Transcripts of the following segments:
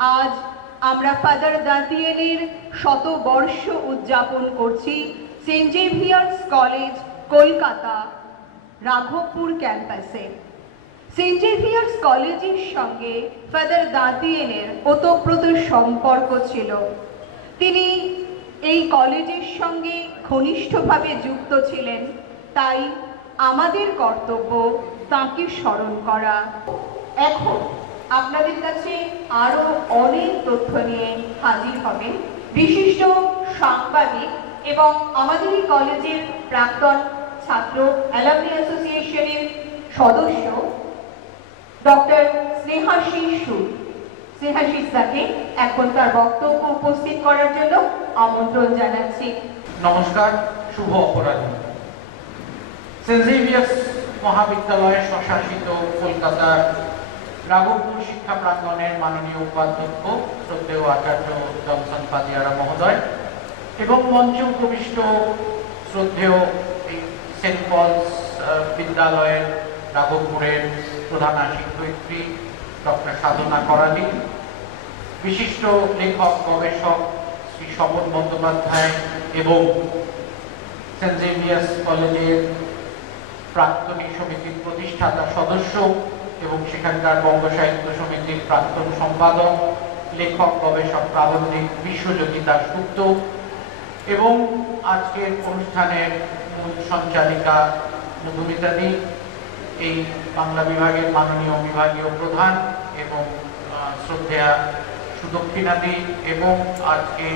আজ আমরা ফাদার দাঁতিয়ানের শতবর্ষ উদযাপন করছি Saint Xavier's College Kolkata Raghabpur ক্যাম্পাসে। সেন্ট জেভিয়ার্স কলেজের সঙ্গে ফাদার দাঁতিয়ানের ওতপ্রোত সম্পর্ক ছিল। তিনি এই কলেজের সঙ্গে ঘনিষ্ঠভাবে যুক্ত ছিলেন, তাই আমাদের কর্তব্য তাঁকে স্মরণ করা। এখন আপনাদের কাছে আরো অনেক তথ্য নিয়ে হাজির হবেন বিশিষ্ট সাংবাদিক এবং আমাদের এই কলেজের প্রাক্তন ছাত্র অ্যালামনি অ্যাসোসিয়েশনের সদস্য ডক্টর স্নেহাশিস সুর। স্নেহাশিস দাকে এখন তার বক্তব্য উপস্থিত করার জন্য আমন্ত্রণ জানাচ্ছি। নমস্কার, শুভ অপরাহ্ন। সেন্ট জেভিয়ার্স মহাবিদ্যালয়ের স্বশাসিত কলকাতার রাঘবপুর শিক্ষা প্রাঙ্গণের মাননীয় উপাধ্যক্ষ শ্রদ্ধেয় আচার্য জনসন পাদিয়ারা মহোদয় এবং মঞ্চে উপবিষ্ট শ্রদ্ধেয় সেন্ট পলস বিদ্যালয়ের রাঘবপুরের প্রধান শিক্ষয়িত্রী ডক্টর সাধনা করালি, বিশিষ্ট লেখক গবেষক শ্রী স্বপন বন্দ্যোপাধ্যায় এবং সেন্ট জেভিয়ার্স কলেজের প্রাক্তনী সমিতির প্রতিষ্ঠাতা সদস্য এবং সেখানকার বঙ্গ সাহিত্য সমিতির প্রাক্তন সম্পাদক, লেখক গবেষক প্রাবন্ধিক বিশ্বজ্যোতি দাশগুপ্ত এবং আজকের অনুষ্ঠানের মূল সঞ্চালিকা মধুমিতাদি, এই বাংলা বিভাগের মাননীয় বিভাগীয় প্রধান এবং শ্রদ্ধেয়া সুদক্ষিণাদি এবং আজকে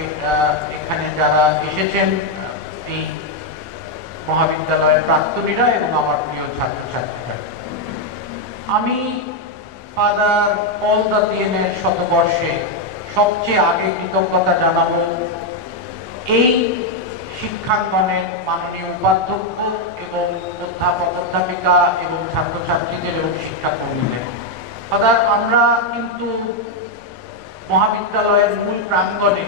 এখানে যারা এসেছেন এই মহাবিদ্যালয়ের প্রাক্তনীরা এবং আমার প্রিয় ছাত্রছাত্রীরা। আমি ফাদার পল দাঁতিয়ানের শতবর্ষে সবচেয়ে আগে কৃতজ্ঞতা জানাবো এই শিক্ষাঙ্গনের মাননীয় উপাধ্যক্ষ এবং অধ্যাপক অধ্যাপিকা এবং ছাত্রছাত্রীদের এবং শিক্ষাকর্মীদের। ফাদার, আমরা কিন্তু মহাবিদ্যালয়ের মূল প্রাঙ্গণে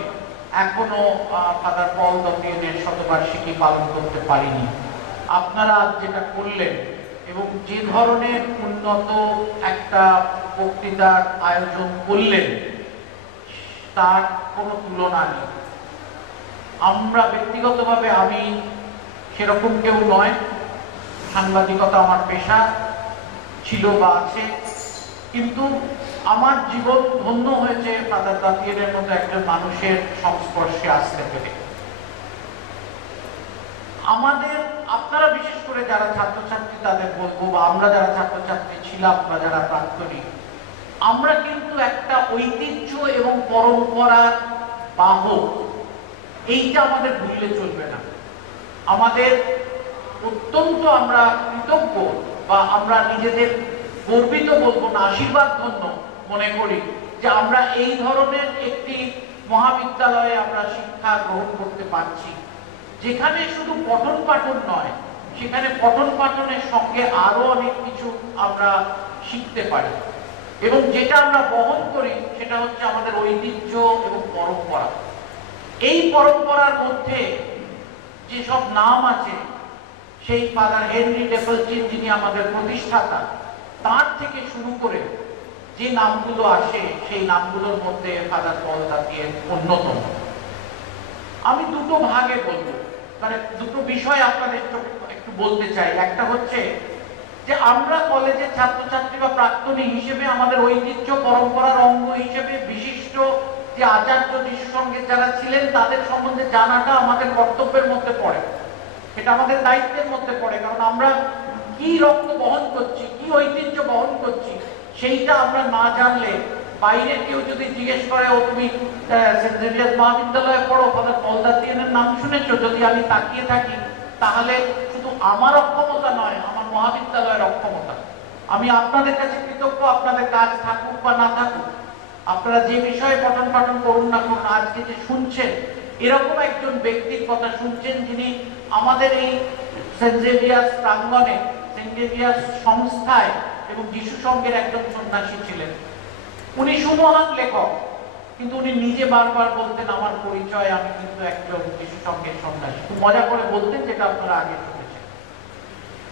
এখনো ফাদার পল দাঁতিয়ানের শতবার্ষিকী পালন করতে পারিনি। আপনারা যেটা করলেন এবং যে ধরনের উন্নত একটা বক্তৃতার আয়োজন করলেন তার কোনো তুলনা নেই। আমরা ব্যক্তিগতভাবে, আমি সেরকম কেউ নয়, সাংবাদিকতা আমার পেশা ছিল বা আছে, কিন্তু আমার জীবন ধন্য হয়েছে ফাদার দাঁতিয়ানের মতো একজন মানুষের সংস্পর্শে আসতে পেরে। আমাদের, আপনারা বিশেষ করে যারা ছাত্রছাত্রী তাদের বলবো, বা আমরা যারা ছাত্রছাত্রী ছিলাম বা যারা প্রাক্তনী, আমরা কিন্তু একটা ঐতিহ্য এবং পরম্পরার বাহক, এইটা আমাদের ভুললে চলবে না। আমাদের অত্যন্ত আমরা কৃতজ্ঞ বা আমরা নিজেদের গর্বিত বলবো না, আশীর্বাদ ধন্য মনে করি যে আমরা এই ধরনের একটি মহাবিদ্যালয়ে আমরা শিক্ষা গ্রহণ করতে পারছি, যেখানে শুধু পঠন পাঠন নয়, সেখানে পঠন পাঠনের সঙ্গে আরো অনেক কিছু আমরা শিখতে পারি এবং যেটা আমরা বহন করি সেটা হচ্ছে আমাদের ঐতিহ্য এবং পরম্পরা। এই পরম্পরার মধ্যে যেসব নাম আছে, সেই ফাদার হেনরি ডেফলচিন যিনি আমাদের প্রতিষ্ঠাতা, তার থেকে শুরু করে যে নামগুলো আসে সেই নামগুলোর মধ্যে ফাদার পল দাঁতিয়ান অন্যতম। আমি দুটো ভাগে বলবো, মানে দুটো বিষয় আপনাদের একটু বলতে চাই। একটা হচ্ছে যে আমরা কলেজের ছাত্রছাত্রী বা প্রাক্তনী হিসেবে আমাদের ঐতিহ্য পরম্পরার অঙ্গ হিসেবে বিশিষ্ট যে আচার্য যিশু সঙ্গে যারা ছিলেন তাদের সম্বন্ধে জানাটা আমাদের কর্তব্যের মধ্যে পড়ে, এটা আমাদের দায়িত্বের মধ্যে পড়ে। কারণ আমরা কি রক্ত বহন করছি, কি ঐতিহ্য বহন করছি, সেইটা আমরা না জানলে, বাইরের কেউ যদি জিজ্ঞেস করে ও তুমি সেন্ট জেভিয়ার্স মহাবিদ্যালয়ে পড়ো, ফাদার পল দাঁতিয়ানের নাম শুনেছো, যদি আমি তাকিয়ে থাকি তাহলে শুধু আমার অক্ষমতা নয়, আমার মহাবিদ্যালয়ের অক্ষমতা। আমি আপনাদের কাছে কৃতজ্ঞ, আপনাদের কাজ থাকুক বা না থাকুক, আপনারা যে বিষয়ে পঠন পাঠন করুন না করুন, আজকে যে শুনছেন এরকম একজন ব্যক্তির কথা শুনছেন যিনি আমাদের এই সেন্ট জেভিয়ার্স প্রাঙ্গণে, সেন্ট জেভিয়ার্স সংস্থায় এবং যিশু সঙ্গের একজন সন্ন্যাসী ছিলেন। উনি সুমহান লেখক, কিন্তু উনি নিজে বারবার বলতেন আমার পরিচয়, আমি কিন্তু একজন যিশু সঙ্গের সন্ন্যাসী। খুব মজা করে বলতেন, যেটা আপনারা আগে শুনেছেন।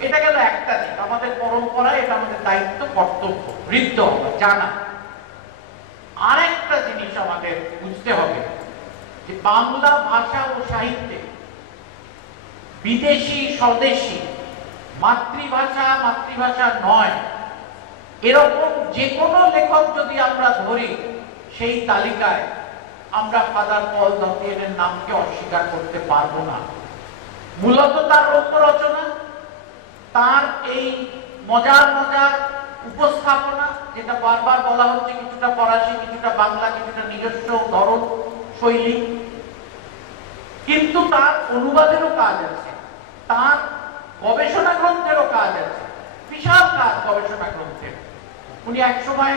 এটা গেল একটা দিক, আমাদের পরম্পরা, এটা আমাদের দায়িত্ব, কর্তব্য, বৃদ্ধ জানা। আর একটা জিনিস আপনাদের বুঝতে হবে যে বাংলা ভাষা ও সাহিত্যে বিদেশি স্বদেশী মাতৃভাষা নয় এরকম যে কোনো লেখক যদি আমরা ধরি সেই তালিকায় আমরা ফাদার পল দাতিয়ানের নামকে অস্বীকার করতে পারবো না। মূলত তার রম্য রচনা, তার এই মজার উপস্থাপনা, যেটা বারবার বলা হচ্ছে কিছুটা ফরাসি, কিছুটা বাংলা, কিছুটা নিজস্ব ধরন শৈলী, কিন্তু তার অনুবাদেরও কাজ আছে, তার গবেষণা গ্রন্থেরও কাজ আছে, বিশাল কাজ গবেষণা গ্রন্থের। উনি একসময়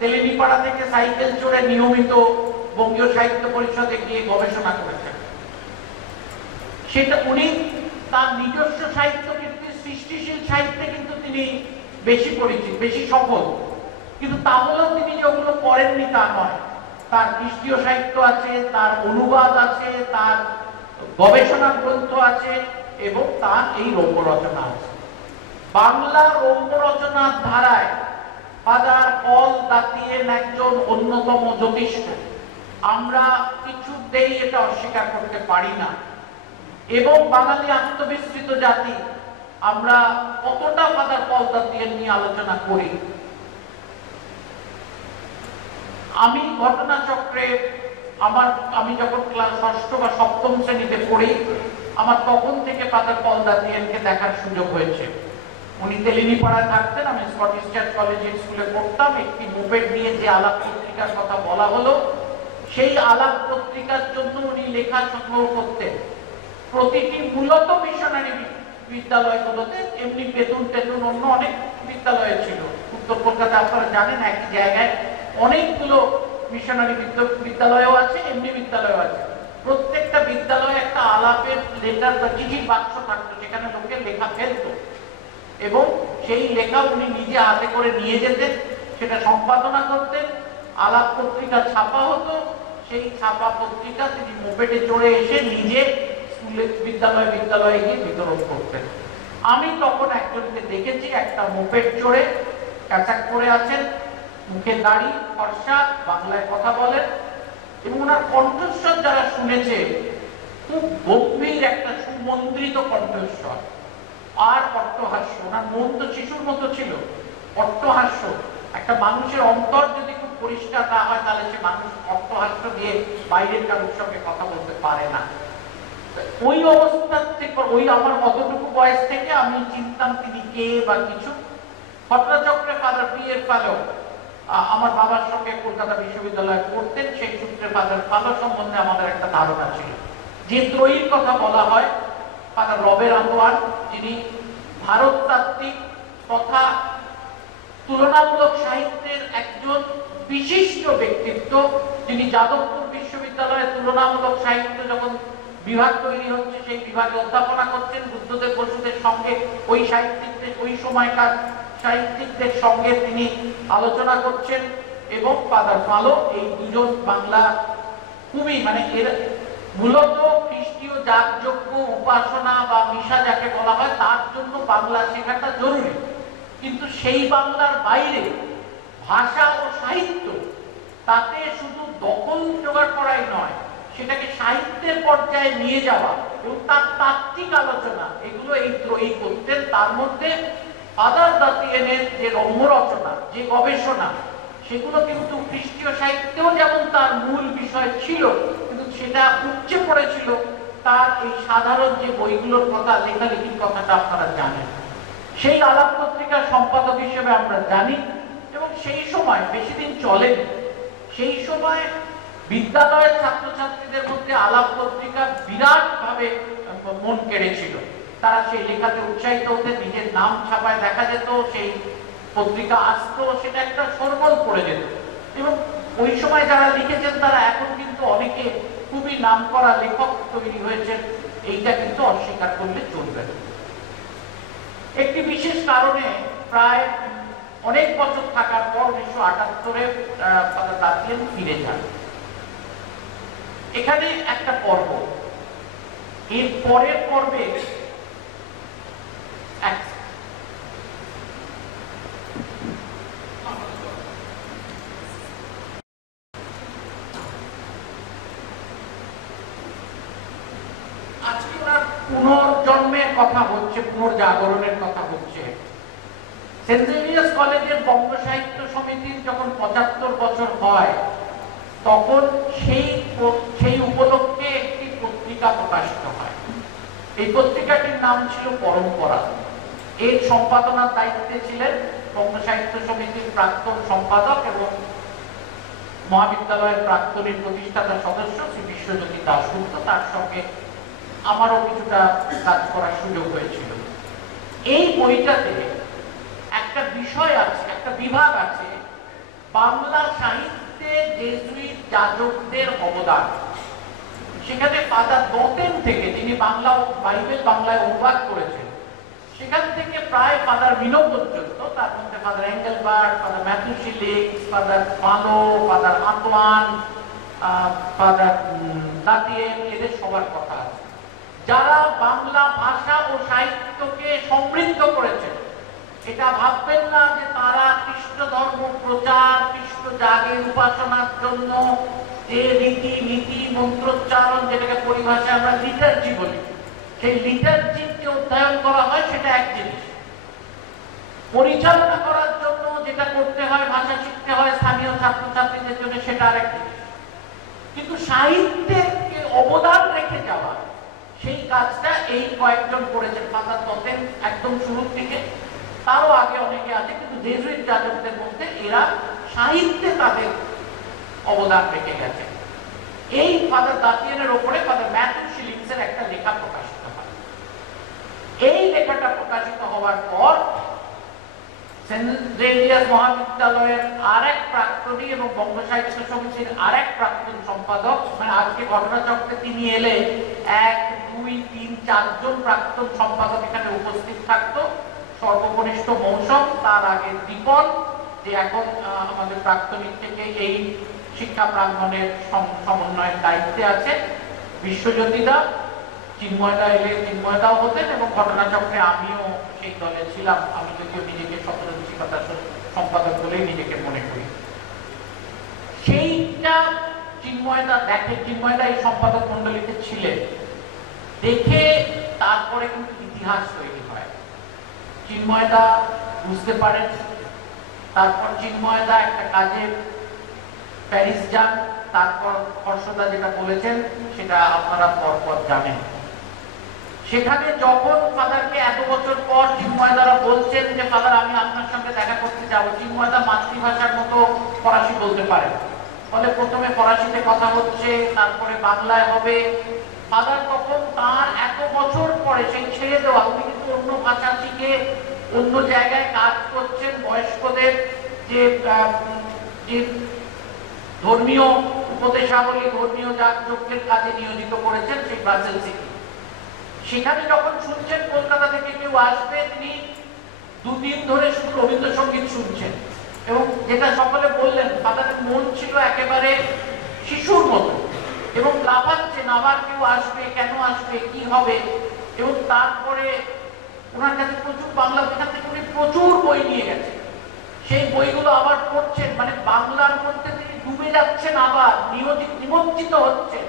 তেলেনিপাড়া থেকে সাইকেল চড়ে নিয়মিত বঙ্গীয় সাহিত্য পরিষদে গিয়ে গবেষণা করেছেন। সেটা উনি তার নিজস্ব সাহিত্য কীর্তি, সৃষ্টিশীল সাহিত্যে কিন্তু তিনি বেশি পরিচিত, বেশি সফল, কিন্তু তাহলেও তিনি যে ওগুলো করেননি তা নয়। তার খ্রিস্টীয় সাহিত্য আছে, তার অনুবাদ আছে, তার গবেষণা গ্রন্থ আছে এবং তার এই রম্য রচনা আছে। বাংলা রম্য রচনার ধারায় ফাদার পল দাতিয়ান একজন অন্যতম জ্যোতিষ্ক, আমরা কিছুতেই এটা অস্বীকার করতে পারি না। এবং বাঙালি আত্মবিস্মৃত জাতি আমরা কতটা ফাদার পল দাতিয়ান নিয়ে আলোচনা করি। আমি ঘটনাচক্রে আমি যখন ক্লাস 6ষ্ঠ বা 7ম শ্রেণীতে পড়ি, আমার তখন থেকে ফাদার পল দাতিয়ানকে দেখার সুযোগ হয়েছে। উনি তেলেনিপাড়ায় থাকতেন, আমি স্কটিশ চার্চ কলেজে স্কুলে পড়তাম। একটি মোপেড নিয়ে যে আলাপ পত্রিকার কথা বলা হলো, সেই আলাপ পত্রিকার জন্য উনি লেখা সংগ্রহ করতেন। প্রতিটি মূলত মিশনারি বিদ্যালয়গুলোতে, এমনি বেতন অন্য অনেক বিদ্যালয় ছিল উত্তর কলকাতা, আপনারা জানেন একই জায়গায় অনেকগুলো মিশনারি বিদ্যালয়ও আছে, এমনি বিদ্যালয় আছে। প্রত্যেকটা বিদ্যালয়ে একটা আলাপের লেটার বা চিঠির বাক্স থাকতো, সেখানে লোকের লেখা ফেলতো এবং সেই লেখা উনি নিজে হাতে করে নিয়ে যেতেন, সেটা সম্পাদনা করতেন, আলাপ পত্রিকা ছাপা হতো, সেই ছাপা পত্রিকা তিনি মোপেডে চড়ে এসে নিজে স্কুলে বিদ্যালয়ে গিয়ে বিতরণ করতেন। আমি তখন একজনকে দেখেছি, একটা মোপেড চড়ে ক্যাসাক করে আছেন, মুখে দাড়ি, ফর্সা, বাংলায় কথা বলেন এবং ওনার কণ্ঠস্বর যারা শুনেছে খুব গম্ভীর একটা সুমন্ত্রিত কণ্ঠস্বর আর অট্টহাস্য। ওনার মন তো শিশুর মতো ছিল, অট্টহাস্য। একটা মানুষের অন্তর যদি খুব পরিষ্কার না হয় তাহলে সে মানুষ অট্টহাস্য দিয়ে বাইরের কারোর সঙ্গে কথা বলতে পারে না। ওই অবস্থা থেকে, ওই আমার অতটুকু বয়স থেকে আমি চিনতাম তিনি কে বা কিছু। ঘটনাচক্রে ফাদার পিয়ের ফালো আমার বাবার সঙ্গে কলকাতা বিশ্ববিদ্যালয়ে পড়তেন, সেই সূত্রে ফাদার ফালো সম্বন্ধে আমাদের একটা ধারণা ছিল। যে ত্রয়ীর কথা বলা হয়, ফাদার রবের আনোয়ার, যিনি ভারততাত্ত্বিক তথা তুলনামূলক সাহিত্যের একজন বিশিষ্ট ব্যক্তিত্ব, যিনি যাদবপুর বিশ্ববিদ্যালয়ে তুলনামূলক সাহিত্য যখন বিভাগ তৈরি হচ্ছে সেই বিভাগে অধ্যাপনা করছেন। বুদ্ধদেব বসুদের সঙ্গে ওই সাহিত্যিকদের, ওই সময়কার সাহিত্যিকদের সঙ্গে তিনি আলোচনা করছেন এবং ফাদার ফালো, এই দুজন বাংলা খুবই এর মূলত খ্রিস্টীয় যাগযজ্ঞ, উপাসনা বা মিশা যাকে বলা হয় তার জন্য বাংলা শেখাটা জরুরি, কিন্তু সেই বাংলার বাইরে ভাষা ও সাহিত্য, তাতে শুধু দখল জোগাড় করাই নয়, সেটাকে সাহিত্যের পর্যায়ে নিয়ে যাওয়া এবং তার তাত্ত্বিক আলোচনা, এগুলো এই ত্রয়ী করতেন। তার মধ্যে ফাদার দাতিয়ানের যে রম্য রচনা, যে গবেষণা, সেগুলো কিন্তু খ্রিস্টীয় সাহিত্যেও যেমন তার মূল বিষয় ছিল, কিন্তু সেটা উপচে পড়েছিল তার এই সাধারণ যে বইগুলোর কথা, লেখালেখির কথাটা আপনারা জানেন। সেই আলাপ পত্রিকার সম্পাদক হিসেবে আমরা জানি এবং সেই সময় বেশি দিন চলেনি। সেই সময় বিদ্যালয়ের ছাত্রছাত্রীদের মধ্যে আলাপ পত্রিকা বিরাট ভাবে মন কেড়েছিল। তারা সেই লেখাতে উৎসাহিত হতেন, নিজের নাম ছাপায় দেখা যেত, সেই পত্রিকা আসতো, সেটা একটা সরবল পড়ে যেত। এবং ওই সময় যারা লিখেছেন তারা এখন কিন্তু অনেকে খুবই নামকরা লেখক তৈরি হয়েছেন, এইটা কিন্তু অস্বীকার করলে চলবে না। একটি বিশেষ কারণে প্রায় অনেক বছর থাকার পর 1978-এ ফাদার দাতিয়ান ফিরে যান। এখানে একটা পর্ব, এর পরের পর্বে আজকে ওনার পুনর্জন্মের কথা হচ্ছে, পুনর্জাগরণের কথা হচ্ছে। সেন্ট জেভিয়ার্স কলেজের বঙ্গ সাহিত্য সমিতির যখন 75 বছর হয়, তখন সেই উপলক্ষে একটি পত্রিকা প্রকাশিত হয়। এই পত্রিকাটির নাম ছিল পরম্পরা। এর সম্পাদনার দায়িত্বে ছিলেন বঙ্গ সাহিত্য সমিতির প্রাক্তন সম্পাদক এবং মহাবিদ্যালয়ের প্রাক্তনী প্রতিষ্ঠাতা সদস্য শ্রী বিশ্বজ্যোতি দাশগুপ্ত। তার সঙ্গে আমারও কিছুটা কাজ করার সুযোগ হয়েছিল। এই বইটাতে একটা বিষয় আছে, একটা বিভাগ আছে, বাংলা সাহিত্যে জেসুইট যাজকদের অবদান। সেখানে ফাদার দতেন থেকে, যিনি বাইবেল বাংলায় অনুবাদ করেছেন, সেখান থেকে প্রায় ফাদার মিনো পর্যন্ত, তার মধ্যে ফাদার এঙ্গেলবার্ট, ফাদার ম্যাথিউ শিলিক্স, ফাদার মালো, ফাদার আন্তোয়ান, ফাদার দাতিয়েন, এদের সবার কথা আছে, যারা বাংলা ভাষা ও সাহিত্যকে সমৃদ্ধ করেছেন। এটা ভাববেন না যে তারা খ্রিস্ট ধর্ম প্রচার, খ্রিস্ট জাগের উপাসনার জন্য যে রীতি নীতি মন্ত্রোচ্চারণ, যেটাকে পরিভাষায় আমরা লিটার্জি বলি, সেই লিটার্জিকে অধ্যয়ন করা হয়, সেটা এক জিনিস। পরিচালনা করার জন্য যেটা করতে হয়, ভাষা শিখতে হয় স্থানীয় ছাত্রছাত্রীদের জন্য, সেটা আরেক জিনিস। কিন্তু সাহিত্যের অবদান রেখে যাওয়া, সেই কাজটা এই কয়েকজন করেছেন। ফাদার দতেন একদম শুরুর দিকে, তারও আগে অনেকে আছে, কিন্তু জেসুইট যাজকদের মধ্যে এরা সাহিত্যে তাদের অবদান রেখে গেছে। এই ফাদার দাতিয়েনের ওপরে ফাদার ম্যাথিউ শিলিংসের একটা লেখা প্রকাশিত হয়। এই লেখাটা প্রকাশিত হওয়ার পর সেন্ট জেভিয়ার্স মহাবিদ্যালয়ের আরেক প্রাক্তনী এবং বঙ্গ সাহিত্য সমিতির আরেক প্রাক্তন সম্পাদক, মানে আজকে ঘটনাচক্রে তিনি এলে 1, 2, 3, 4 জন প্রাক্তন সম্পাদক এখানে উপস্থিত থাকতো। সর্বকনিষ্ঠ মৌসুম, তার আগে দীপন, যে এখন আমাদের প্রাক্তনীর থেকে এই শিক্ষা প্রাঙ্গণের সমন্বয়ের দায়িত্বে আছে, বিশ্বজ্যোতিদা, চিন্ময়দা এলে চিন্ময়দাও হতেন, এবং ঘটনাচক্রে আমিও সেই দলে ছিলাম। আমি যদিও নিজেকে সতরঞ্চিকতা সম্পাদক বলেই নিজেকে মনে করি। সেইটা চিন্ময়দা দেখে, চিন্ময়দা এই সম্পাদক মন্ডলীতে ছিলেন, দেখে তারপরে কিন্তু ইতিহাস তৈরি হয়। চিন্ময়দা বুঝতে পারেন, তারপর চিন্ময়দা একটা কাজে প্যারিস যান, তারপর হর্ষদা যেটা বলেছেন সেটা আপনারা পরপর জানেন। সেখানে যখন ফাদারকে এত বছর পর চিন্ময়দারা বলছেন যে ফাদার আমি আপনার সঙ্গে দেখা করতে যাবো, চিন্ময়দা মাতৃভাষার মতো ফরাসি বলতে পারেন, ফলে প্রথমে ফরাসিতে কথা হচ্ছে, তারপরে বাংলায় হবে। ফাদার তখন তার এত বছর পরে সেই ছেড়ে দেওয়া, উনি কিন্তু অন্য ভাষা শিখে অন্য জায়গায় কাজ করছেন, বয়স্কদের যে ধর্মীয় উপদেশাবলী, ধর্মীয় যাগযজ্ঞের কাজে নিয়োজিত করেছেন সেই ব্রাসেলসে। সেখানে যখন শুনছেন কলকাতা থেকে কেউ আসবে, তিনি 2 দিন ধরে শুধু রবীন্দ্রসঙ্গীত শুনছেন, এবং যেটা সকলে বললেন, ফাদারের মন ছিল একেবারে শিশুর মতো, এবং লাফাচ্ছেন আবার কেউ আসবে, কেন আসবে, কি হবে। এবং তারপরে ওনার কাছে প্রচুর বাংলা বই থেকে উনি প্রচুর বই নিয়ে গেছেন, সেই বইগুলো আবার পড়ছেন, মানে বাংলার মধ্যে তিনি ডুবে যাচ্ছেন, আবার নিমজ্জিত হচ্ছেন।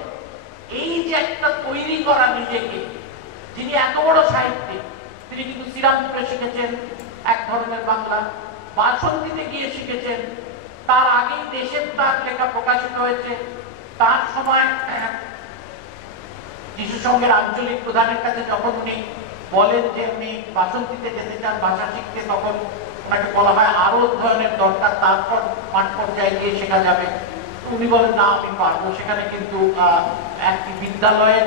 এই যে একটা তৈরি করা নিজেকে, যিনি এত বড় সাহিত্যিক, তিনি কিন্তু শ্রীরামপুরে শিখেছেন এক ধরনের বাংলা, বাসন্তীতে গিয়ে শিখেছেন, তার আগেই দেশের তার লেখা প্রকাশিত হয়েছে। তার সময় যিশু সঙ্গের আঞ্চলিক প্রধানের কাছে যখন উনি বলেন যে উনি বাসন্তীতে যেতে চান ভাষা শিখতে, তখন ওনাকে বলা হয় আরো অধ্যয়নের দরকার, তারপর মাঠ পর্যায়ে গিয়ে শেখা যাবে। উনি বলেন না আমি পারবো। সেখানে কিন্তু একটি বিদ্যালয়ের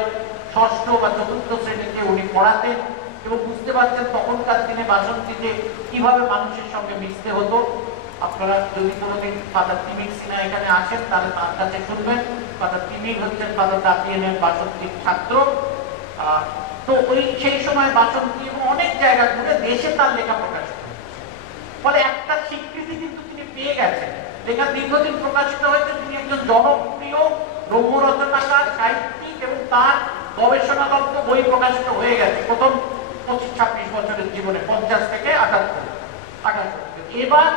6ষ্ঠ বা 4র্থ শ্রেণীতে উনি পড়াতেন, এবং বুঝতে পারছেন তখনকার দিনে বাসন্তীতে কিভাবে মানুষের সঙ্গে মিশতে হতো। আপনারা যদি কোনোদিন ফাদার তিমির সিনহা এখানে আসেন, তাহলে তার কাছে শুনবেন। ফাদার তিমির হচ্ছেন ফাদার দাতিয়েনের বাসন্তীর ছাত্র। তো ওই সেই সময় বাসন্তী এবং অনেক জায়গা ঘুরে দেশে তার লেখা প্রকাশিত হয়েছে, ফলে একটা স্বীকৃতি কিন্তু তিনি পেয়ে গেছেন। লেখা দীর্ঘদিন প্রকাশিত হয়েছে, তিনি একজন জনপ্রিয় রম্য রচনাকার, সাহিত্যিক, এবং তার গবেষণালব্ধ বই প্রকাশিত হয়ে গেছে প্রথম 25-26 বছরের জীবনে, 50 থেকে 78। এবার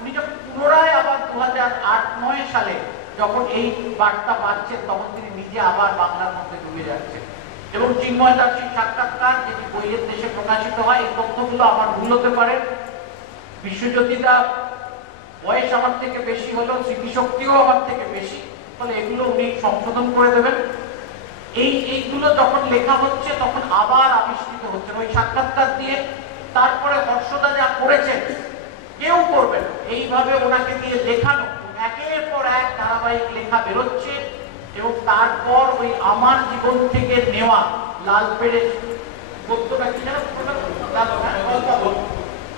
উনি যখন পুনরায় আবার 2008-9 সালে যখন এই বার্তা পাচ্ছেন, তখন তিনি নিজে আবার বাংলার মধ্যে ডুবে যাচ্ছেন। এবং চিন্ময় দাস সাক্ষাৎকার যেটি বইয়ের দেশে প্রকাশিত হয়, এই তথ্যগুলো আমার ভুল হতে পারে। বিশ্বজ্যোতিদা বয়স আমার থেকে বেশি হলেও স্মৃতিশক্তিও আমার থেকে বেশি, ফলে এগুলো উনি সংশোধন করে দেবেন। এইগুলো যখন লেখা হচ্ছে তখন আবার আবিষ্কৃত হচ্ছে ওই সাক্ষাৎকার দিয়ে। তারপরে হর্ষদা যা করেছেন কেউ করবেন, এইভাবে ওনাকে দিয়ে লেখানো, একের পর এক ধারাবাহিক লেখা বেরোচ্ছে। এবং তারপর ওই আমার জীবন থেকে নেওয়া লাল পেড়ে গদ্যটা কি যেন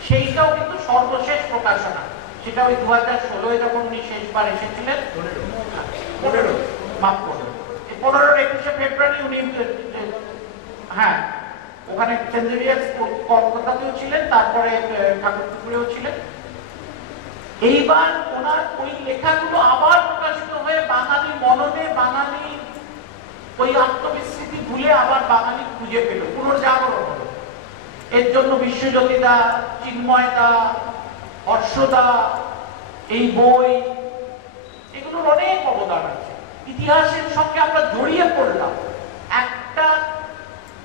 সেইটাও কিন্তু সর্বশেষ প্রকাশনা। সেটা ওই 2016 যখন উনি শেষবার এসেছিলেন, 15-21 ফেব্রুয়ারি উনি, হ্যাঁ, ওখানে সেন্ট জেভিয়ার্স কলকাতাতেও ছিলেন, তারপরে ঠাকুরপুকুরেও ছিলেন। এইবার ওনার ওই লেখাগুলো আবার প্রকাশিত হয়ে বাঙালি মননে, বাঙালি ওই আত্মবিস্মৃতি ভুলে আবার বাঙালি খুঁজে পেল, পুনর্জাগরণ হলো। এর জন্য বিশ্বজ্যোতিদা, চিন্ময়দা, হর্ষদা, এই বই, এগুলোর অনেক অবদান আছে। ইতিহাসের সঙ্গে আমরা জড়িয়ে পড়লাম। একটা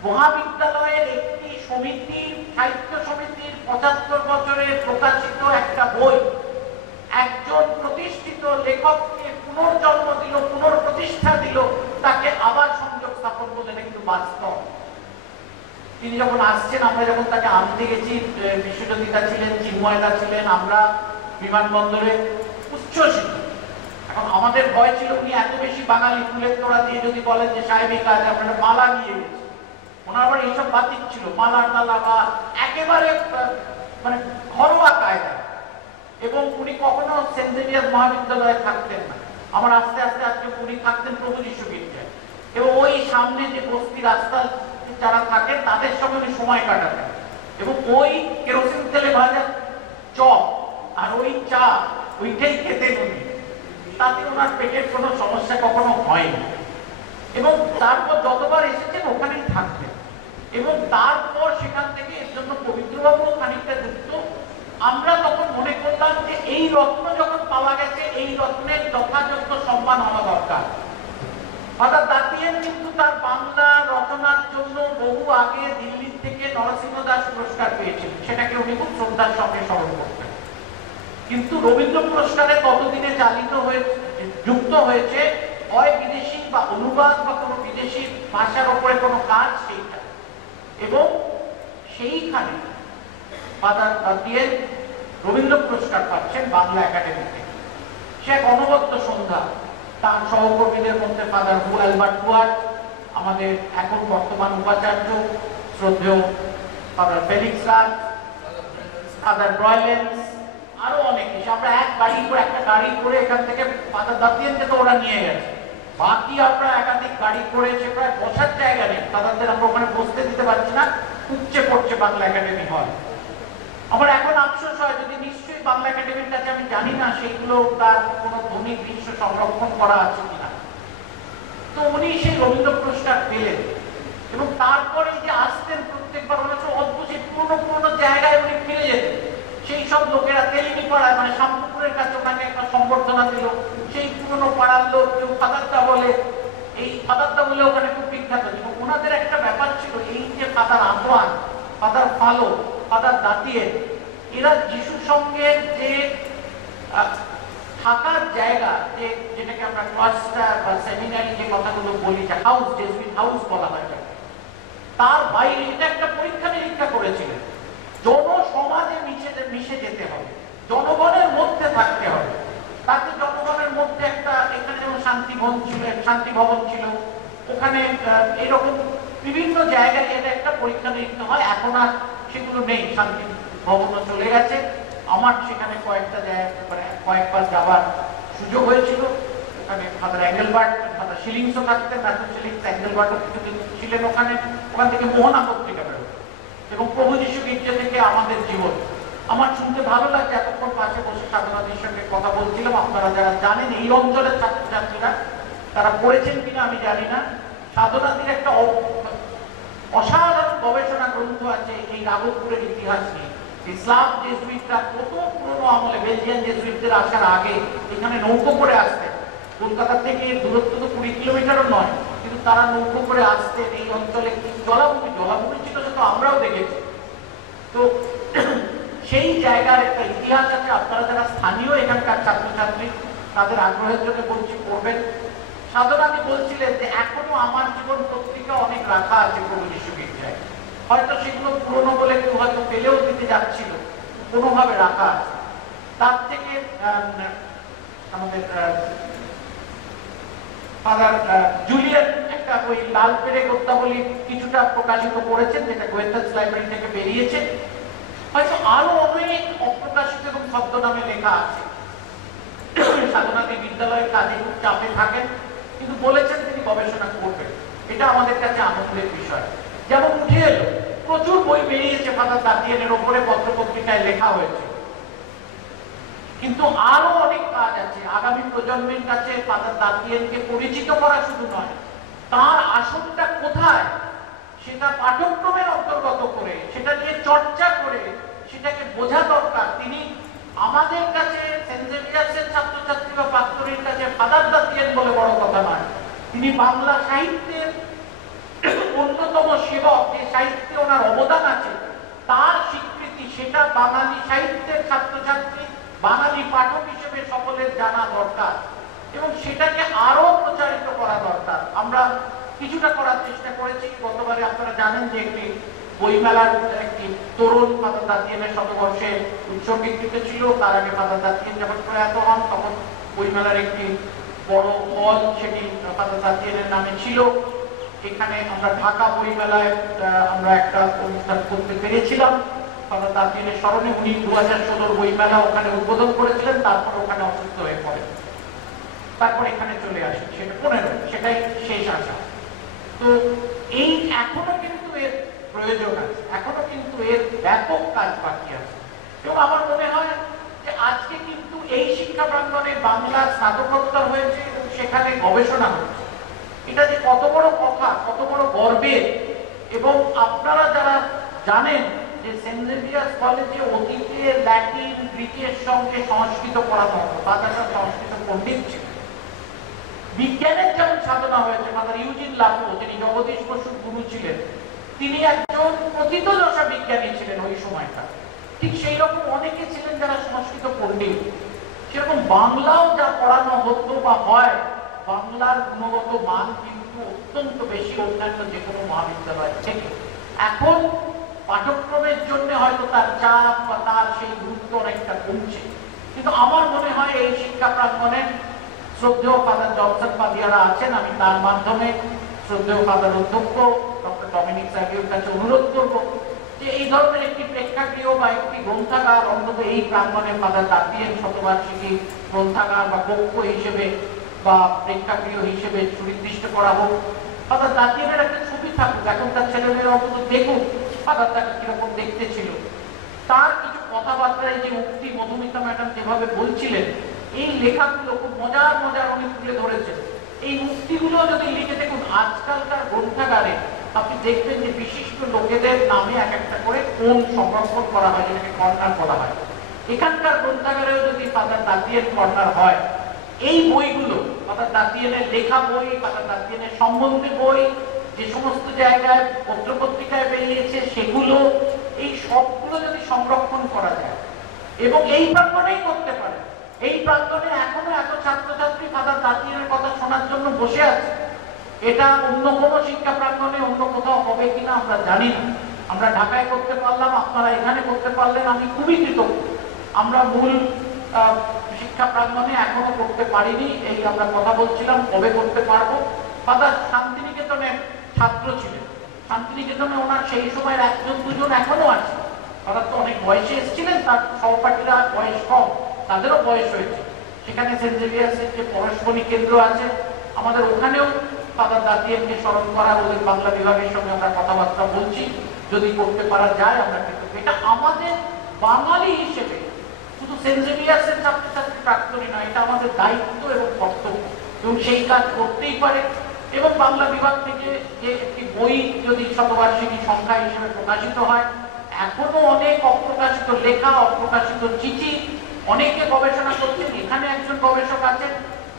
মহাবিদ্যালয়ের একটি সমিতি, সাহিত্য সমিতির 75 বছরে প্রকাশিত একটা বই একজন প্রতিষ্ঠিত লেখককে পুনর্জন্ম দিল, পুনর্প্রতিষ্ঠা দিল, তাকে আবার সংযোগ স্থাপন করলেন। এটা কিন্তু বাস্তব। তিনি যখন আসছেন, আমরা যখন তাকে আনতে গেছি, বিশ্বজ্যোতিদা ছিলেন, চিন্ময়দা ছিলেন, আমরা বিমানবন্দরে উচ্ছ্বসিত। এখন আমাদের ভয় ছিল উনি এত বেশি বাঙালি, ফুলের তোড়া দিয়ে যদি বলেন যে সাহেবী কাজ, আমরা মালা নিয়ে গেছি। ওনার আবার এইসব বাতিক ছিল, মালা টালা বা একেবারে মানে ঘরোয়া কায়দা। এবং উনি কখনো সেন্ট জেভিয়ার্স মহাবিদ্যালয়ে থাকতেন না। আমার আস্তে আস্তে আজকে উনি থাকতেন প্রভু যিশু গির্জায়, এবং ওই সামনে যে বস্তি রাস্তা যারা থাকেন তাদের সঙ্গে উনি সময় কাটাতেন। এবং ওই কেরোসিন তেলে ভাজা চপ আর ওই চা, ওইটাই খেতেন উনি। তাতে ওনার পেটের কোনো সমস্যা কখনো হয়নি। এবং তারপর যতবার এসেছেন ওখানেই থাকতেন। এবং তারপর সেখান থেকে এর জন্য পবিত্রবাবু খানিকটা যুক্ত। আমরা তখন মনে করলাম যে এই রত্ন যখন পাওয়া গেছে, এই রত্নের যথাযথ সম্মান হওয়া দরকার। ফাদার দাতিয়ান কিন্তু তার বাংলা রচনার জন্য বহু আগে দিল্লি থেকে নরসিংহ দাস পুরস্কার পেয়েছিলেন, সেটাকে উনি খুব শ্রদ্ধার সঙ্গে স্মরণ করতেন। কিন্তু রবীন্দ্র পুরস্কারে ততদিনে চালিত হয়ে যুক্ত হয়েছে হয় বিদেশি বা অনুবাদ বা কোনো বিদেশি ভাষার উপরে কোনো কাজ, সেইটা। এবং সেইখানে ফাদার দাতিয়ান রবীন্দ্র পুরস্কার পাচ্ছেন বাংলা একাডেমি থেকে। সে এক অনবদ্য সন্ধ্যা। তার সহকর্মীদের মধ্যে ফাদার অ্যালবার্ট হুয়ার্ট, আমাদের এখন বর্তমান উপাচার্য শ্রদ্ধেয় ফাদার ফেলিক্স রাজ, ফাদার ব্রয়লেন্স, আরো অনেক কিছু। আমরা একটা গাড়ি করে এখান থেকে ফাদার দাতিয়ানকে তো ওরা নিয়ে গেছে, বাকি আমরা একাধিক গাড়ি করেছে, প্রায় বসার জায়গা নেই ফাদারদের, আমরা ওখানে বসতে দিতে পারছি না, উপচে পড়ছে বাংলা একাডেমি হল। আমার এখন আফসোস হয়, যদি নিশ্চয়ই বাংলা একাডেমির কাছে, আমি জানি না সেইগুলো তার কোনো ধনী দৃশ্য সংরক্ষণ করা আছে কিনা। তো উনি সেই রবীন্দ্র পুরস্কার পেলেন। এবং তারপরে যে আসতেন প্রত্যেকবার, অনেক অদ্ভুত সেই পুরনো জায়গায় উনি ফিরে যেতেন। সেই সব লোকেরা তেলিনি পাড়ায়, মানে শামপুকুরের কাছে ওখানে একটা সম্বর্ধনা দিল, সেই পুরনো পাড়ার লোক কেউ ফাদারদা বলে, এই ফাদারদা বলে ওখানে খুব বিখ্যাত। এবং ওনাদের একটা ব্যাপার ছিল, এই যে ফাদার আদওয়ান, ফাদার ফালো, ফাদার দাতিয়ান, এরা যিশুর সঙ্গে যে থাকার জায়গা, যেটাকে আমরা ক্লাস্টার বা সেমিনারি যে কথাগুলো বলি, যে হাউস, জেসুইট হাউস বলা হয়, তার বাইরে এটা একটা পরীক্ষা নিরীক্ষা করেছিলেন। জনসমাজে মিশে যেতে হবে, জনগণের মধ্যে থাকতে হবে। তাতে জনগণের মধ্যে একটা, এখানে যেমন শান্তি ভবন ছিল, ওখানে এরকম বিভিন্ন জায়গায় এটা একটা পরীক্ষা নিরীক্ষা হয়। এখন আর সেগুলো নেই, শান্তি ভবনও চলে গেছে। আমার সেখানে কয়েকটা জায়গায় কয়েকবার যাবার সুযোগ হয়েছিল। ওখানে ফাদার অ্যাঙ্গেলবার্ট, ফাদার শিলিংসও থাকতেন, ম্যাথু শিলিংস, অ্যাঙ্গেলবার্টও কিছুদিন ছিলেন ওখানে। ওখান থেকে মোহনা পত্রিকা বেরোত, এবং প্রভু যিশু গির্জা থেকে আমাদের জীবন। আমার শুনতে ভালো লাগছে, এতক্ষণ পাশে বসে সাধনাদের সঙ্গে কথা বলছিলাম। আপনারা যারা জানেন, এই অঞ্চলের ছাত্রছাত্রীরা তারা পড়েছেন কিনা আমি জানি না, সাধনাদের একটা অসাধারণ গবেষণা গ্রন্থ আছে এই রাঘবপুরের ইতিহাস নিয়ে। ইসলাম জেসুইটরা কত পুরনো আমলে, বেলজিয়ান জেসুইটদের আসার আগে এখানে নৌকো করে আসতেন। কলকাতা থেকে দূরত্ব তো 20 কিলোমিটারও নয়, কিন্তু তারা নৌকো করে আসতেন। এই অঞ্চলে কি জলাভূমি ছিল সে তো আমরাও দেখেছি। তো সেই জায়গার একটা ইতিহাস আছে। আপনারা যারা স্থানীয় এখানকার ছাত্রছাত্রী তাদের আগ্রহের জন্য বলছি পড়বেন। সাধনাদি বলছিলেন যে এখনো আমার জীবন পত্রিকা অনেক রাখা আছে প্রভু যিশু গির্জায়, হয়তো সেগুলো পুরনো বলে কেউ হয়তো পেলেও দিতে যাচ্ছিল, কোনোভাবে রাখা আছে। তার থেকে আমাদের ফাদার জুলিয়ান একটা ওই লাল পেরে গদ্যাবলী কিছুটা প্রকাশিত করেছেন, যেটা গোয়েন্দাস লাইব্রেরি থেকে বেরিয়েছে। হয়তো আরো অনেক অপ্রকাশিত এবং ছদ্মনামে লেখা আছে। সাধনাদি বিদ্যালয়ের কাজে খুব চাপে থাকেন, কিন্তু বলেছেন তিনি গবেষণা করবেন। এটা আমাদের কাছে আনন্দের বিষয়। যেমন উঠে এলো, প্রচুর বই বেরিয়েছে ফাদার দাতিয়ানের ওপরে, পত্রপত্রিকায় লেখা হয়েছে, কিন্তু আরো অনেক কাজ আছে। আগামী প্রজন্মের কাছে ফাদার দাতিয়ানকে পরিচিত করা শুধু নয়, তার আসনটা কোথায় সেটা পাঠ্যক্রমের অন্তর্গত করে, সেটা নিয়ে চর্চা করে সেটাকে বোঝা দরকার। তিনি আমাদের কাছে সেন্ট জেভিয়ার্সের ছাত্রছাত্রী বা পাত্রীর কাছে ফাদার দাতিয়ান বলে বড় কথা নয়, তিনি বাংলা সাহিত্যের অন্যতম সেবক। যে সাহিত্যে ওনার অবদান আছে তার স্বীকৃতি, সেটা বাঙালি সাহিত্যের ছাত্রছাত্রী, বাঙালি পাঠক হিসেবে সকলের জানা দরকার এবং সেটাকে আরো প্রচারিত করা দরকার। আমরা কিছুটা করার চেষ্টা করেছি। গতবারে আপনারা জানেন যে একটি বইমেলার একটি তরুণ ফাদার দাতিয়ানের শতবর্ষে উৎসর্গীকৃত ছিল। তার আগে ফাদার দাতিয়ান যখন প্রয়াত হন তখন বইমেলার একটি বড় হল সেটি ফাদার দাতিয়ানের নামে ছিল। এখানে আমরা ঢাকা বইমেলায় আমরা একটা অনুষ্ঠান করতে পেরেছিলাম ফাদার দাতিয়ানের স্মরণে। উনি 2016 বইমেলা ওখানে উদ্বোধন করেছিলেন, তারপর ওখানে অসুস্থ হয়ে পড়েন, তারপর এখানে চলে আসেন। সেটা 15, সেটাই শেষ আসা। তো এই এখনো কিন্তু এর প্রয়োজন আছে, এখনো কিন্তু এর ব্যাপক কাজ বাকি আছে। এবং আমার মনে হয় যে আজকে কিন্তু এই শিক্ষা প্রাঙ্গণে বাংলা স্নাতকোত্তর হয়েছে এবং সেখানে গবেষণা হচ্ছে। এটা যে কত বড় কথা, কত বড় গর্বের। এবং আপনারা যারা জানেন যে সেন্ট জেভিয়ার্স কলেজে অতীতে ল্যাটিন গ্রিকের সঙ্গে সংস্কৃত পড়ানো হতো, বাতাসা সংস্কৃত পণ্ডিত ছিল। বিজ্ঞানের যেমন সাধনা হয়েছে, ফাদার ইউজিন লাফো যিনি জগদীশ বসুর গুরু ছিলেন, তিনি একজন প্রথিতযশা বিজ্ঞানী ছিলেন ওই সময়টা। ঠিক সেই রকম অনেকে ছিলেন যারা সংস্কৃত পণ্ডিত। সেরকম বাংলাও যা পড়ানো হতো বা হয়, বাংলার গুণগত মান কিন্তু অত্যন্ত বেশি অন্যান্য যে কোনো মহাবিদ্যালয় থেকে। এখন পাঠ্যক্রমের জন্য হয়তো তার চাপ বা তার সেই গুরুত্ব অনেকটা কমছে, কিন্তু আমার মনে হয় এই শিক্ষা প্রাঙ্গণে শ্রদ্ধেয় ফাদার জনসন পাদিয়ারা আছেন, আমি তার মাধ্যমে শ্রদ্ধেয় ফাদার অধ্যক্ষ ডক্টর ডমিনিক সার্গিওর কাছে অনুরোধ করব যে এই ধরনের একটি প্রেক্ষাগৃহ বা একটি গ্রন্থাগার অন্তত এই প্রাঙ্গণে ফাদার দাতিয়ান শতবার্ষিকী গ্রন্থাগার বা কক্ষ হিসেবে বা প্রেক্ষাগৃহ হিসেবে সুনির্দিষ্ট করা হোক। ফাদার দাতিয়ানের একটা ছবি থাকুক, এখনকার ছেলেমেয়েরা অন্তত দেখুক ফাদার তাকে কিরকম দেখতে ছিল। তার কিছু কথাবার্তায় যে উক্তি মধুমিতা ম্যাডাম যেভাবে বলছিলেন, এই লেখাগুলো খুব মজার মজার উনি তুলে ধরেছেন। এই উক্তিগুলো যদি লিখে দেখুন, আজকালকার গ্রন্থাগারে আপনি দেখবেন যে বিশিষ্ট লোকেদের নামে এক একটা করে কোণ সংরক্ষণ করা হয়, যেটাকে কর্নার বলা হয়। এখানকার গ্রন্থাগারেও যদি ফাদার দাতিয়ান কর্নার হয়, এই বইগুলো ফাদার দাতিয়ানের লেখা বই, ফাদার দাতিয়ানের সম্বন্ধে বই, যে সমস্ত জায়গায় পত্রপত্রিকায় বেরিয়েছে সেগুলো, এই সবগুলো যদি সংরক্ষণ করা যায় এবং এই প্রাঙ্গণেই করতে পারে। এই প্রাঙ্গণে এখনো এত ছাত্রছাত্রী ফাদার দাতিয়ানের কথা শোনার জন্য বসে আছে। এটা অন্য কোনো শিক্ষা প্রাঙ্গণে অন্য কোথাও হবে কিনা আমরা জানি না। আমরা ঢাকায় করতে পারলাম, আপনারা এখানে করতে পারলেন, আমি খুবই কৃতজ্ঞ। আমরা মূল শিক্ষা প্রাঙ্গণে এখনো করতে পারিনি, এই আমরা কথা বলছিলাম কবে করতে পারবো। ফাদার শান্তিনিকেতনের ছাত্র ছিলেন, শান্তিনিকেতনে ওনার সেই সময়ের একজন দুজন এখনো আছে। ফাদার তো অনেক বয়সে এসেছিলেন, তার সহপাঠীরা বয়স কম, তাদেরও বয়স হয়েছে। সেখানে সেন্ট জেভিয়ার্সের যে পরশমণি কেন্দ্র আছে, আমাদের ওখানেও ফাদার দাতিয়ানকে স্মরণ করা, ওদের বাংলা বিভাগের সঙ্গে আমরা কথাবার্তা বলছি, যদি করতে পারা যায় আমরা কিন্তু এটা আমাদের বাঙালি হিসেবে শুধু সেন্ট জেভিয়ার্সের ছাত্রছাত্রী প্রাক্তনী নয়, এটা আমাদের দায়িত্ব এবং কর্তব্য এবং সেই কাজ করতেই পারে। এবং বাংলা বিভাগ থেকে যে একটি বই যদি শতবার্ষিকী সংখ্যা হিসেবে প্রকাশিত হয়, এখনো অনেক অপ্রকাশিত লেখা, অপ্রকাশিত চিঠি, অনেকে গবেষণা করছেন। এখানে একজন গবেষক আছেন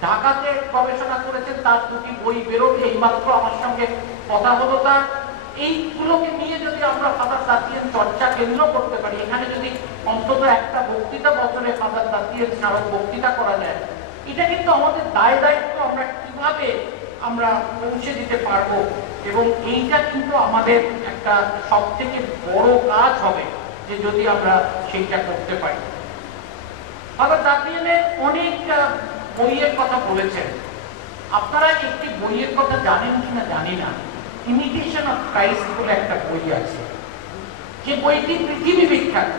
ঢাকাতে গবেষণা করেছেন, তার 2টি বই বেরোবে, এইমাত্র আমার সঙ্গে কথা হলো তার। এইগুলোকে নিয়ে যদি আমরা ফাদার দাতিয়ান চর্চা কেন্দ্র করতে পারি, এখানে যদি অন্তত একটা বক্তৃতা বছরে ফাদার দাতিয়ান স্মারক বক্তৃতা করা যায়, এটা কিন্তু আমাদের দায় দায়িত্ব আমরা কিভাবে আমরা পৌঁছে দিতে পারবো, এবং এইটা কিন্তু আমাদের একটা সব থেকে বড় কাজ হবে যে যদি আমরা সেইটা করতে পারি। ফাদার দাতিয়ানের অনেক বইয়ের কথা বলেছেন। আপনারা একটি বইয়ের কথা জানেন কিনা জানি না, ইমিটেশন অফ ক্রাইস্ট বলে একটা বই আছে, যে বইটি পৃথিবী বিখ্যাত।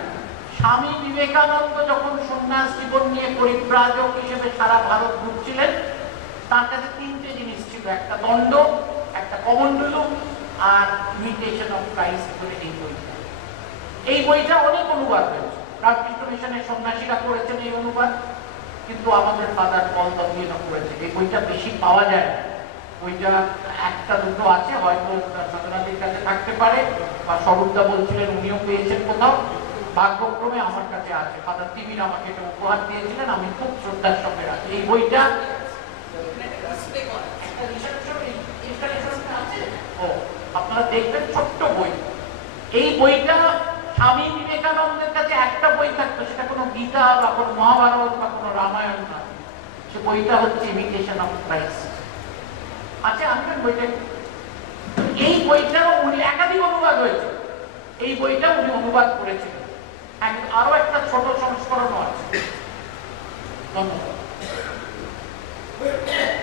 স্বামী বিবেকানন্দ যখন সন্ন্যাস জীবন নিয়ে পরিব্রাজক হিসেবে সারা ভারত ঘুরছিলেন, তার কাছে 3টে জিনিস ছিল, একটা দণ্ড, একটা কমণ্ডলু আর ইমিটেশন অফ ক্রাইস্ট বলে এই বইটা। এই বইটা অনেক অনুবাদ হয়েছে, রামকৃষ্ণ মিশনের সন্ন্যাসীরা করেছেন এই অনুবাদ, কিন্তু আমাদের ফাদার পল দাতিয়ানও করেছে। এই বইটা বেশি পাওয়া যায় না, বইটা একটা দুটো আছে, হয়তো সাধনাদির কাছে থাকতে পারে, বা স্বরূপদা বলছিলেন উনিও পেয়েছেন কোথাও। ভাগ্যক্রমে আমার কাছে আছে, ফাদার তিমির আমাকে এটা উপহার দিয়েছিলেন, আমি খুব শ্রদ্ধার সঙ্গে রাখি এই বইটা। আপনারা দেখবেন ছোট্ট বই। এই বইটা স্বামী বিবেকানন্দের কাছে একটা বই থাকতো, সেটা কোনো গীতা বা কোনো মহাভারত বা কোনো রামায়ণ না, সে বইটা হচ্ছে ইমিটেশন অফ ক্রাইস্ট। আচ্ছা, আমি বইটা, এই বইটা উনি একাধিক অনুবাদ হয়েছে, এই বইটা উনি অনুবাদ করেছিলেন। আরো একটা ছোট সংস্করণও আছে,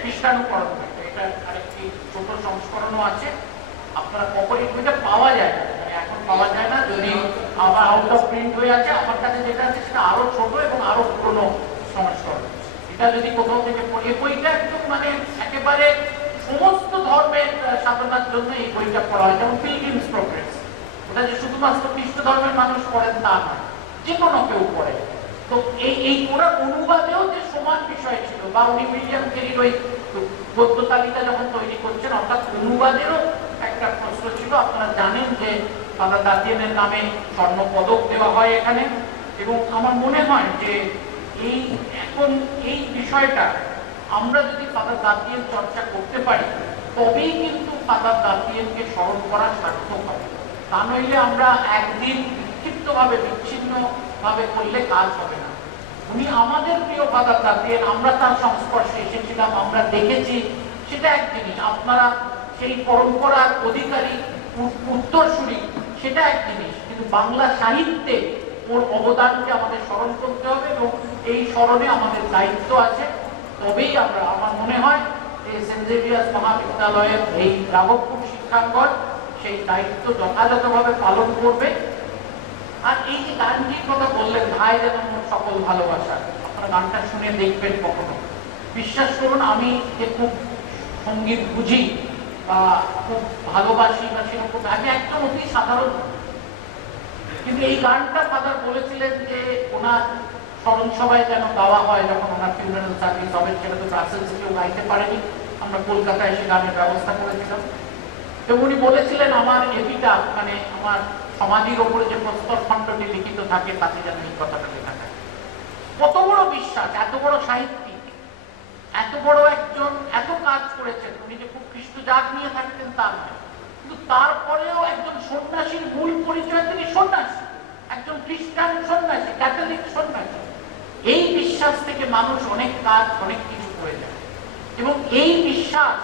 খ্রিস্টানুকরণ, এটা আরেকটি ছোট সংস্করণও আছে। আপনারা কখনই বইটা পাওয়া যায় না, এখন পাওয়া যায় না, যদি আবার আউট অফ প্রিন্ট হয়ে আছে। আমার কাছে যেটা আছে সেটা আরো ছোট এবং আরো পুরনো সংস্করণ। এটা যদি কোথাও থেকে পড়ি, এই বইটা একদম মানে একেবারে সমস্ত ধর্মের সাধনার জন্য এই বইটা পড়া হয়। যেমন পিলগ্রিমস প্রোগ্রেস, ওটা যে শুধুমাত্র খ্রিস্ট ধর্মের মানুষ পড়েন তা নয়, যে কোনো কেউ পড়ে। তো এই ওনার অনুবাদেও যে সমান বিষয় ছিল, বা উনি উইলিয়াম কেরির ওই গদ্য তালিকা যখন তৈরি করছেন, অর্থাৎ অনুবাদেরও একটা প্রশ্ন ছিল। আপনারা জানেন যে ফাদার দাতিয়ানের নামে স্বর্ণ পদক দেওয়া হয় এখানে, এবং আমার মনে হয় যে এখন এই বিষয়টা আমরা যদি ফাদার দাতিয়ান চর্চা করতে পারি, তবেই কিন্তু ফাদার দাতিয়ানকে স্মরণ করা সার্থক হবে। তা নইলে আমরা একদিন বিক্ষিপ্তভাবে বিচ্ছিন্নভাবে করলে কাজ হবে না। উনি আমাদের প্রিয় ফাদার দাতিয়ান, আমরা তার সংস্পর্শে এসেছিলাম, আমরা দেখেছি, সেটা এক জিনিস। আপনারা সেই পরম্পরার অধিকারী, উত্তরসূরি, সেটা এক জিনিস। কিন্তু বাংলা সাহিত্যে ওর অবদানকে আমাদের স্মরণ করতে হবে, এবং এই স্মরণে আমাদের দায়িত্ব আছে। তবেই আমরা, আমার মনে হয় যে সেন্ট জেভিয়ার্স মহাবিদ্যালয়ের এই রাঘবপুর শিক্ষাঙ্গন সেই দায়িত্ব যথাযথভাবে পালন করবে। আর এই যে গানটির কথা বললেন, ভাই যেন সকল ভালোবাসা, আপনারা গানটা শুনে দেখবেন কখনো। বিশ্বাস করুন, আমি যে খুব সঙ্গীত বুঝি বা খুব ভালোবাসি বা সেরকম, আমি একদম অতি সাধারণ, কিন্তু এই গানটা ফাদার বলেছিলেন যে ওনার স্মরণ সভায় যেন গাওয়া হয় যখন ওনার ফিউনারাল সার্ভিস হবে। সেটা তো ব্রাসেলসে কেউ গাইতে পারেনি, আমরা কলকাতায় এসে গানের ব্যবস্থা করেছিলাম। তো উনি বলেছিলেন আমার এপিটা, মানে আমার সমাধির ওপরে যে প্রস্তর খণ্ডটি লিখিত থাকে তাতে যেন এই কথাটা লেখা থাকে। কত বড় বিশ্বাস, এত বড় সাহিত্যিক, এত বড় একজন, এত কাজ করেছেন। উনি যে খুব খ্রিস্টজাত নিয়ে থাকতেন তা নয়, কিন্তু তারপরেও একজন সন্ন্যাসীর মূল পরিচয় তিনি সন্ন্যাসী, একজন খ্রিস্টান সন্ন্যাসী, ক্যাথলিক সন্ন্যাসী। এই বিশ্বাস থেকে মানুষ অনেক কাজ, অনেক কিছু করে যায়, এবং এই বিশ্বাস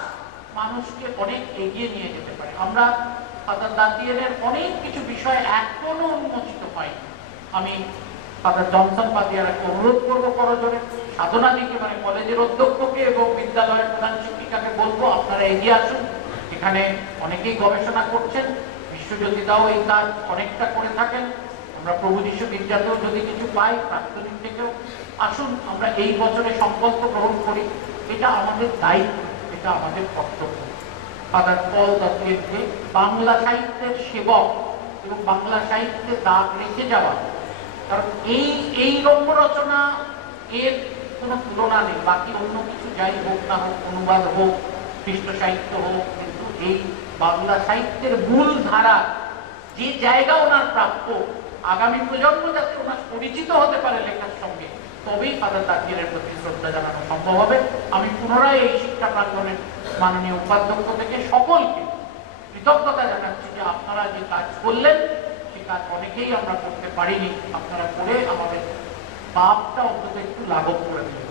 মানুষকে অনেক এগিয়ে নিয়ে যেতে পারে। আমরা ফাদার দাতিয়ানের অনেক কিছু বিষয় এখনো উন্মোচিত হয়নি। আমি ফাদার জনসন পাতিয়ারাকে অনুরোধ করবো করজোরে, সাধনাদিকে মানে কলেজের অধ্যক্ষকে এবং বিদ্যালয়ের প্রধান শিক্ষিকাকে বলবো আপনারা এগিয়ে আসুন। এখানে অনেকেই গবেষণা করছেন, বিশ্বজ্যোতিদাও এই কাজ অনেকটা করে থাকেন। আমরা প্রভু যিশু বিদ্যাতেও যদি কিছু পাই, প্রাক্তনিক থেকেও আসুন আমরা এই বছরে সংকল্প গ্রহণ করি। এটা আমাদের দায়িত্ব, এটা আমাদের কর্তব্য। ফাদার পল দাতিয়ানকে বাংলা সাহিত্যের সেবক এবং বাংলা সাহিত্যে দাগ রেখে যাওয়া, কারণ এই রম্য রচনা এর কোনো তুলনা নেই। বাকি অন্য কিছু যাই হোক না হোক, অনুবাদ হোক, খ্রিস্ট সাহিত্য হোক, কিন্তু এই বাংলা সাহিত্যের মূল ধারা যে জায়গা ওনার প্রাপ্য, আগামী প্রজন্ম যাতে ওনার পরিচিত হতে পারে লেখার সঙ্গে, তবেই ফাদার দাঁতিয়ালের প্রতি শ্রদ্ধা জানানো সম্ভব হবে। আমি পুনরায় এই শিক্ষা প্রাঙ্গণের মাননীয় উপাধ্যক্ষ থেকে সকলকে কৃতজ্ঞতা জানাচ্ছি যে আপনারা যে কাজ করলেন সে কাজ অনেকেই আমরা করতে পারিনি, আপনারা করে আমাদের পাপটা অন্তত একটু লাঘব করে দিলেন।